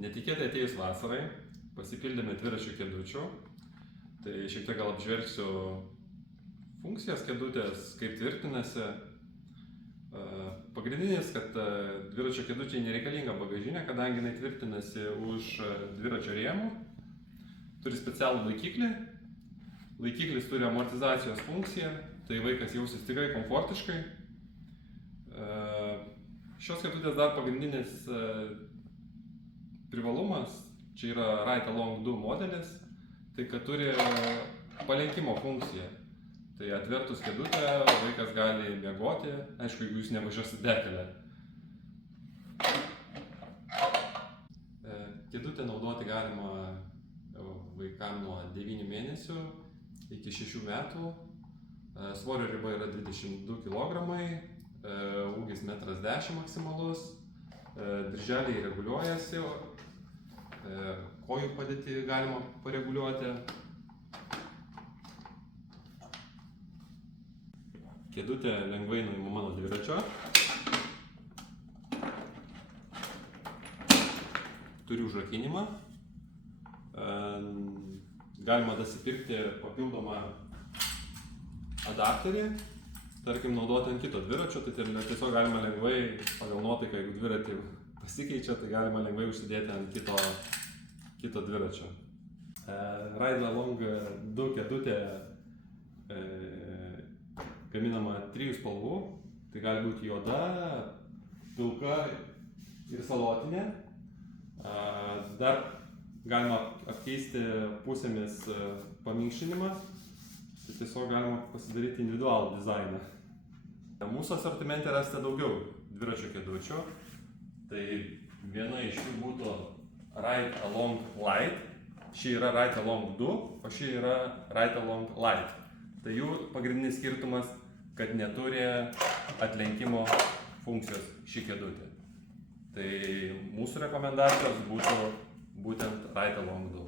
Netikėtai atėjus vasarai, pasipildėme dviračių kėdučių. Tai šiek tiek gal apžvelgsiu funkcijas kėdutės, kaip tvirtinasi. Pagrindinis, kad dviračio kėdučiai nereikalinga bagažinė, kadangi jinai tvirtinasi už dviračio rėmų. Turi specialų laikiklį. Laikiklis turi amortizacijos funkciją, tai vaikas jausis tikrai komfortiškai. Šios kėdutės dar pagrindinis privalumas, čia yra Ride Along 2 modelis, tai kad turi palenkimo funkciją. Tai atvertus kėdutę vaikas gali miegoti, aišku, jeigu jūs nevažiuosit dekelę. Kėdutę naudoti galima vaikam nuo 9 mėnesių iki 6 metų. Svorio riba yra 22 kg, ūgis 1,10 m maksimalus. Dirželiai reguliuojasi, kojų padėtį galima pareguliuoti. Kėdutė lengvai nuimama nuo dviračio. Turi užrakinimą. Galima dasipirkti papildomą adapterį, tarkim naudoti ant kito dviračio, tai tiesiog galima lengvai pagal nuotaiką, jeigu dviratį pasikeičia, tai galima lengvai užsidėti ant kito dviračio. Ride Along 2 kėdutė gaminama 3 spalvų, tai gali būti juoda, pilka ir salotinė. Dar galima apkeisti pusėmis paminkštinimą, tai tiesiog galima pasidaryti individualų dizainą. Mūsų asortimente rasite daugiau dviračio kėdučių, tai viena iš jų būtų Ride Along Light, ši yra Ride Along 2, o ši yra Ride Along Light. Tai jų pagrindinis skirtumas, kad neturi atlenkimo funkcijos ši kėdutė. Tai mūsų rekomendacijos būtų būtent Ride Along 2.